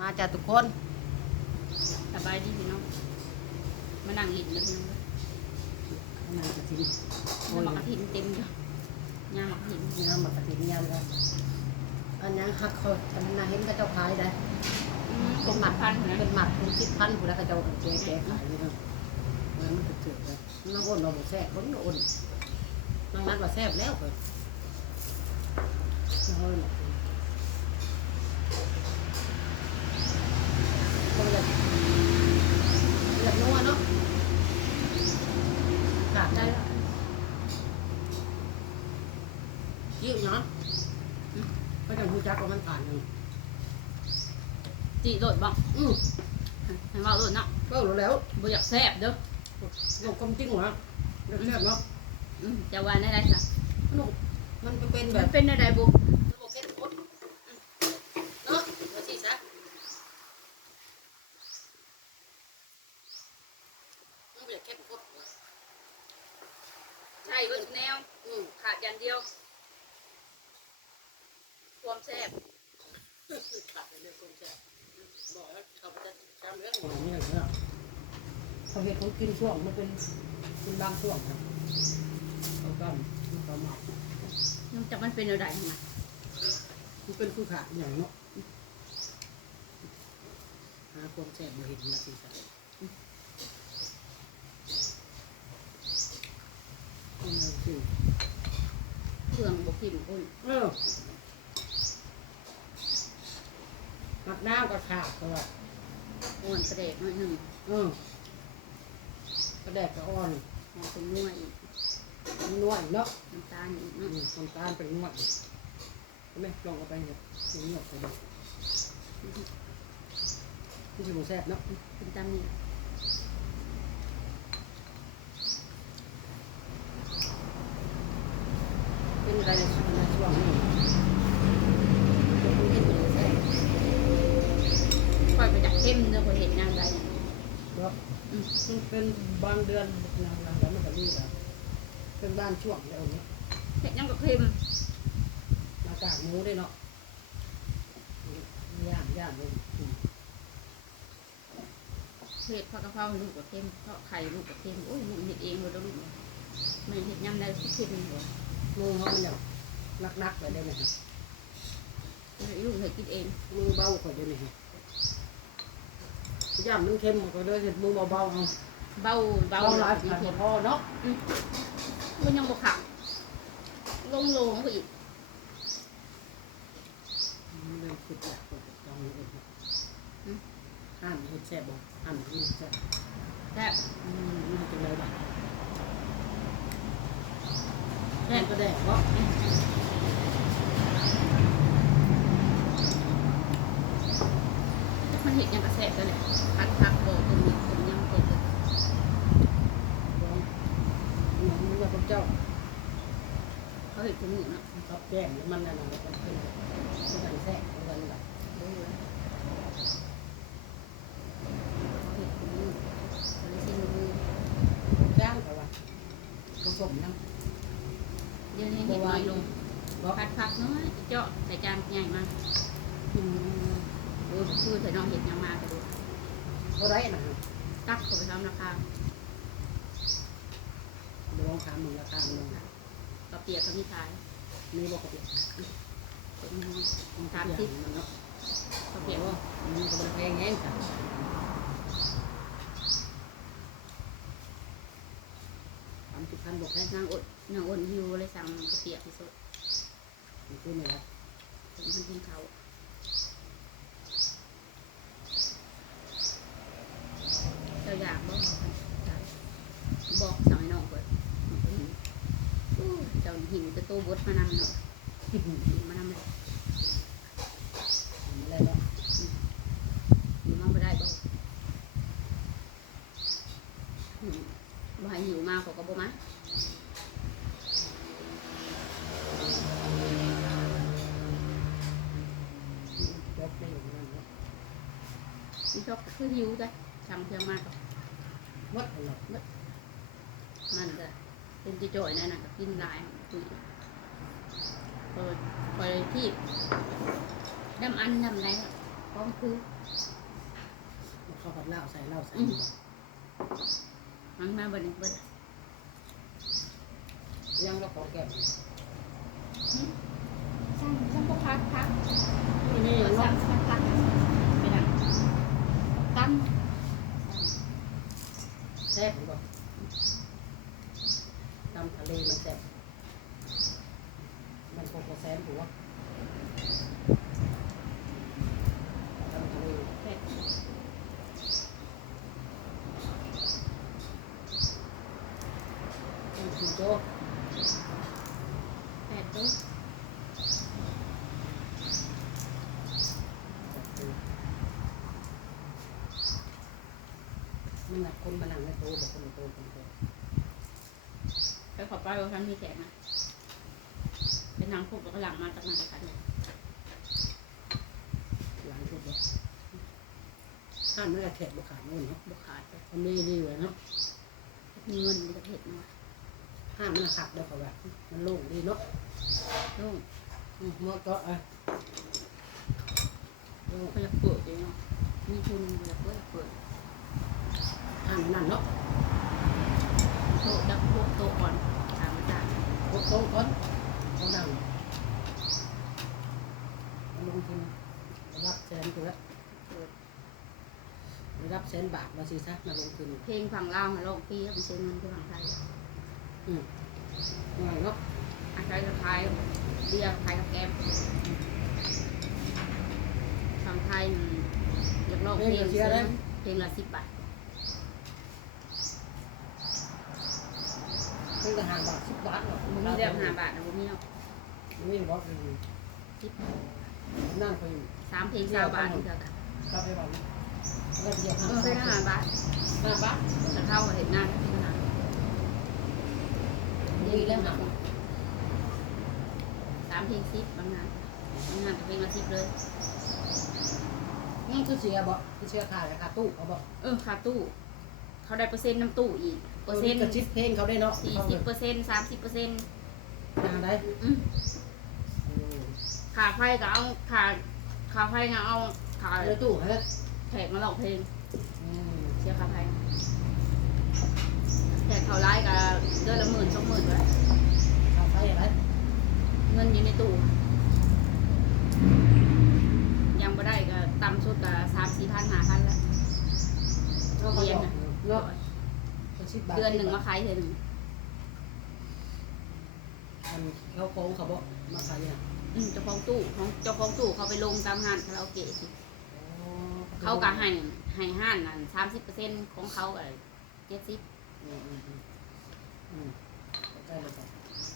มาจากทุกคนสบายดีพี่น้องมานั่งลิ้นเลยพี่น้องนางกระถินโอ้น้ำยมักกระถินเต็มอยู่ย่างมักกระถินน้ำหมักกระถินยามกันอันยังฮักเขาอันนั้นนะเห็นก็เจ้าขายได้อืมเป็นหมัดพันธุ์นะเป็นหมักเป็นสิบพันผู้แล้วก็เจ้าแก่แก่ขายอยู่เนาะมันมันถึกๆเลยน้องอ้นเราบอกแซ่บคนอ้นน้องนัดว่าแซ่บแล้วเพิ่นน้องอ้นบอกคนละละนัวเนาะขาด ได้ ได้ แล้ว ยิ้วเนาะก็จะรู้จักว่ามันผ่านหนึ่งจีโดดบ้างอืมให้ว่าโดดเนาะก็รู้แล้วบ่อยากแซ่บเด้อลงความจริงเหรอเรื่องแซ่บเนาะอืมจะว่าได้ไรซะลูกมันจะเป็นแบมันบเป็นอะไรบุระบบเข้มข้นเนาะมาสิซะมันเป็นเข้มข้นใช่เบิดแนวอืมขาดอย่างเดียว ความแซ่บขาดไปเรื่องความแซ่บบอกแล้วเขาจะจำเรื่องของนี่เนาะเขาเห็นเขากินช่วงมันเป็นเป็นบางช่วงครับเขาก็เขาหมักนอกจากมันเป็นอะไรนะมันเป็นคู่ขาดอย่างเนาะหาความแซ่บมาเห็นมาสิซะอืมสิเครื่องบ่กินคนเออมัก น้ำก็ขาดก็ว่าอ่อนกระเดกหน่อยหนึ่งเออกระแดกกระอ่อนหอมเป็นนัวอีกมันนวดเนาะน้ำตาลอีกอืเนาะมน้ำตาลเป็นนวดเห็นไหมลองเอาไปเนี่ยมันนวดไปเลยที่ชิมแซ่บเนาะเป็นตามนี้เป็นอะไรในช่วงในช่วงนี้เป็นกินเป็นแซ่บ ค่อยไปจากเข้มเด้อพอเห็นนางใด เนาะอื มมันเป็นบางเดือนนานๆแล้วมันก็นี่แหละเป็นบ้านช่วงแล้วนี้เห็ดยังก็เข้มอากาศหมูด้วยเนาะย่านย่านเลยอืมเห็ดผักกะเพราลูกกับเข้มเพราะไข่ลูกกับเข้มโอ้ยลูกเห็ดเองเลยแล้วลูกมันเห็ดยำได้ทุกเข้มเลยมือเขามันเนี่ยนักๆไปได้ไหมครับลูกเห็ดกินเองมือเบากว่าได้ไหมครับ ย่ำมันเค็มกว่าเลยเห็ดมือเบาๆเอาเบาเบาเบาหลายดีผ่านเห็ดพอเนาะมันยังบกขับลงโลงไปอีกมันเลยคิดอยากกดจองเห็ดเนาะอ่านเห็ดแซ่บบ่อ่านเห็ดแซ่บแต่อืมมันจะเลยบ้างแต่แซ่บก็ได้เนาะ มันเห็ด ยังกระแสบตัวเนี่ยพักพักโบตรงนี้ตรงยังตรงลองหนังมันกับเจ้าเขาเห็นตรงนี้เนาะกับแก้มมันนั่นน่ะมันเป็นมันแซ่บมันแบบ ดูเลยเห็ดตรงนี้เขาเลยชิ้นมือ จ้างเขาว่าผสมน้ เดี๋ยวนี้เห็ดน้อยลงำเนาะ พัดพักน้อยเจาะใส่จานใหญ่มาก อืม ออคือใส่น้องเห็ดยังมากระดูเขาได้นะตักเข้าไปทำราคาเดี๋ยวลองถามมึงราคามันลงกระเปียกก็มีขายนี่บอกกระเปียกสามสิบมันเนาะกระเปีเปียยกว่ามันก็เป็นแพงแห้งค่ะสามสิบพันบวกแพงนางอดนางอดหิวเลยสั่งกระเปียกที่สุดมันขึ้นเลยนะถึงมันกินเขาเจ้าอยากบอกบอกสั่งให้น้องก่อนอู้ เจ้าหิวบดมานำเนาะหิวมานำเลยอะไรเนาะหิวมาไม่ได้บอกอืมบ่ให้หิวมาเขาก็บ่มาจบไปอย่งนั้นเนาะอีชอบคือหิวจ้ะสั่งเพียงมากก็หมดเลย มันจะเป็นจีจ่อยนั่นน่ะก็กินหลาย คุยพอพอที่ดำอันดำไรพร้อมคือเขาผัดเหล้าใส่เหล้าใส่มันมาบนนี้เบิดยังเราขอแก้มสั่งสั่งพวกพักพักนี่นี่เดี๋ยวเนาะสั่งสั่งพักไปนั่งตั้งแซ่บบ่ตำทะเลมันแซ่บมันคงกระแซมหัวตำทะเลแปดอืมคุณโจ้ แปดตุ๊กมันหนักคนมานั่งในโต๊ะบอกคนในโตคนในโต ไปขอป้ายว่าครั้งที่แขกนะ เป็นนางพวกกระหลังมาจากนาตะกันเลยหลังชุดเลยห้ามไม่ได้แขกบุขาดนู่นเนาะบุกขาดเลยทำดีดีเลยเนาะมีเงินมีแต่เห็ดเนาะห้ามมันขับเดี๋ยวเขาแบบมันโล่งดีเนาะลูกอืมหมอเจาะเอะโล่งเขาจะเปิดเลยเนาะมีทุนเขาจะเปิดเปิดห้ามนั่นเนาะโต๊ะดับพวกโต๊ะก่อนตามมาตามโต๊ะโต๊ะก่อน เขานั่งเอาลงทุนรับแสนตัวเปิดรับแสนบาทมาสิซะมาลงทุนเพลงฝั่งลาวมาลองปีก็ไปเซ็นเงินที่ฝั่งไทยอืมง่ายเนาะอาศัยกับไทยเรียกไทยกับแกมฝั่งไทยมันอยากลองเพลงเพลงละสิบบาท เพิ่งจะห่างบาทสิบบาทเนาะมันมีแบบห้าบาทนะผมมีเนาะไม่บอกเลยสิบนั่งไปอยู่สามเพลงสามบาทนี่เถอะค่ะกลับไปบอกเงินเดียวเออเพลงห้าบาทห้าบาทจะเข้าเห็นงานเพลงห้าดีแล้วห้าบาทสามเพลงสิบบางงานบางงานก็เพลงละสิบเลยนี่คือเสียบ่คือเสียค่าราคาตู้เขาบอกเออค่าตู้ เขาได้เปอร์เซ็นต์น้ำตู้อีก เปอร์เซ็นต์กระชิดเพลงเขาได้เนาะสี่สิบเปอร์เซ็นต์สามสิบเปอร์เซ็นต์งานได้อืมขาไฟก็เอาขาขาไฟก็เอาขาในตู้ฮะแขกมาลองเพลงอืมเสียขาไฟแขกเขาไล่ก็เดือนละหมื่นสองหมื่นไว้ข้าวไฟอะไรเงินอยู่ในตู้ยังไม่ได้ก็ต่ำสุดก็สามสี่พันห้าพันแล้วเขาบอกเนาะ กระชิดบาทเดือนหนึ่งมาขายเดือนหนึ่งอันเขาโค้งเขาบอกมาขายเนี่ยอืมเจ้าของตู้ของเจ้าของตู้เขาไปลงตามงานคาราโอเกะสิเขาก็ให้ให้ห้านนั่นสามสิบเปอร์เซ็นต์ของเขาเออเจ็ดสิบอืมอืมอืมอืมได้เลยครับ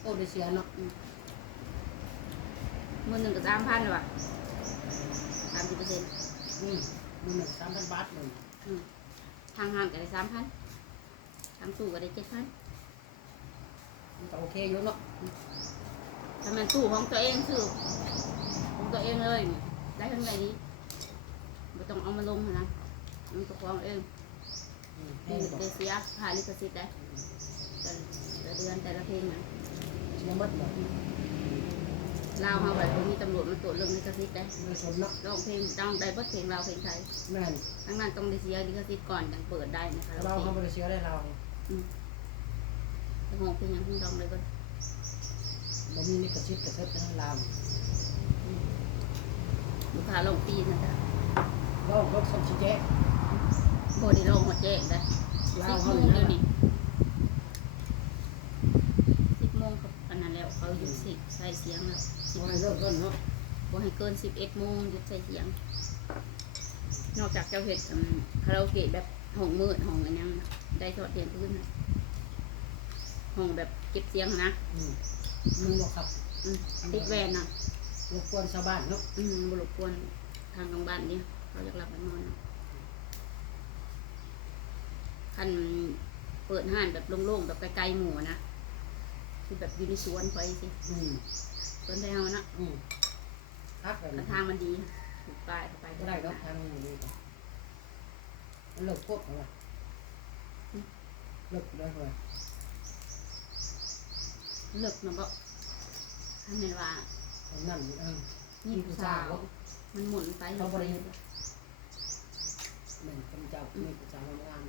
โอ้ได้เสียเนาะมือหนึ่งก็สามพันเลยว่ะสามสิบเปอร์เซ็นต์อืมมือหนึ่งสามพันบาทหนึ่งทางห้างก็ได้สามพัน ทางตู้ก็ได้เจ็ดพันมันก็โอเคอยู่เนาะถ้ามันตู้ของตัวเองซื้อของตัวเองเลยนี่ได้ทั้งไรนี้ไม่ต้องเอามาลงนะมันตัวของเองอืมแพมีงกว่าได้เสียค่าลิขสิทธิ์ได้แต่แต่ละเดือนแต่ละเพลงนะเสียหมัดเลยลาวเฮาแบบบ่มีตำรวจมาตรวจเรื่องลิขสิทธิ์ได้ไม่สนเนาะร้องเพลงต้องได้เบทเพลงลาวเพลงไทยแม่นทั้งนั้นต้องได้เสียลิขสิทธิ์ก่อนถึงเปิดได้นะคะเราเราเขาเพลงไม่ได้เสียได้เรา แต่ของเพลงยังต้องเลยก็เรามีนี่กระชิดกระเทิดนะเราลูกค้าลงปีนะจ๊ะเรารถสมชิเจ๊โบได้ลงหัวแจ้งได้เราสิบเขาโมองยู่เดี๋ยวนะนี้สิบโมงกับอันนั้นแล้วเขาหยุดสิใส่เสียงแล้วสิบเขาให้เริ่มต้นเนาะบ่ให้เกินสิบเอ็ดโมงหยุดใส่เสียง นอกจากเจ้าเห็ดอืมคาราโอเกะแบบ ห้องมืดห้องอันยังได้ทอดเทียนพื้นน่ะห้องแบบเก็บเสียงนะอืมมึงบอกครับอืมติดแวนน่ะ รบกวนชาวบ้านเนาะอืมบรบกวนทางกลางบ้านนี่เขาอยากรับไปนอนเนาะคันเปิดห้านแบบโล่งๆแบบไกลๆหมู่อะนะคือแบบอยู่ในสวนไปสิอืมสวนไทยเฮานะอืมพักแบบแต่ทางมันดีถูกป้ายเข้าไปก็ได้ก็ทางนี้ดีกว่า มันเลิกพวกเขาละเลิกได้เลยเลิกเนาะบ่ทำไมว่านั่นเออนี่ผู้สาว มันหมุนไปเขาบริเรื่อยนี่ประจางงาม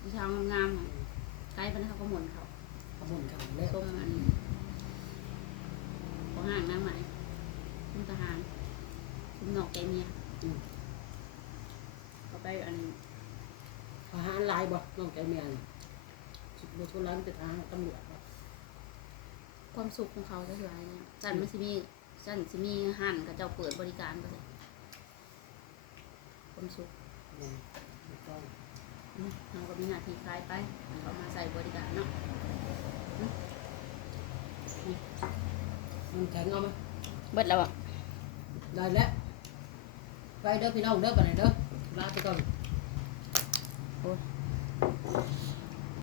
ผู้ชายงามๆน่ะใกล้ไปนะเขาก็หมุนเขาขมุนขำเลยส้มอันของห่างน้ำไหมคุณทหารคุณนอกแกเมียเขาไปอัน อาหารลายบ่น้องแกเมียนสุดบทุนร้านเป็นทางตำรวจบ่ความสุขของเขาก็คืออะไรเนี่ยจันมันสิมีจันสิมีหันกับเจ้าเปิดบริการก็เลยความสุขอืมถูกต้องอืมเราก็มีหน้าที่คลายไปเขามาใส่บริการเนาะมันแข็งเอาไหมเบิดแล้วอะได้แล้วไปเด้อพี่น้องเด้อไปไหนเด้อลาไปก่อน โอ้ย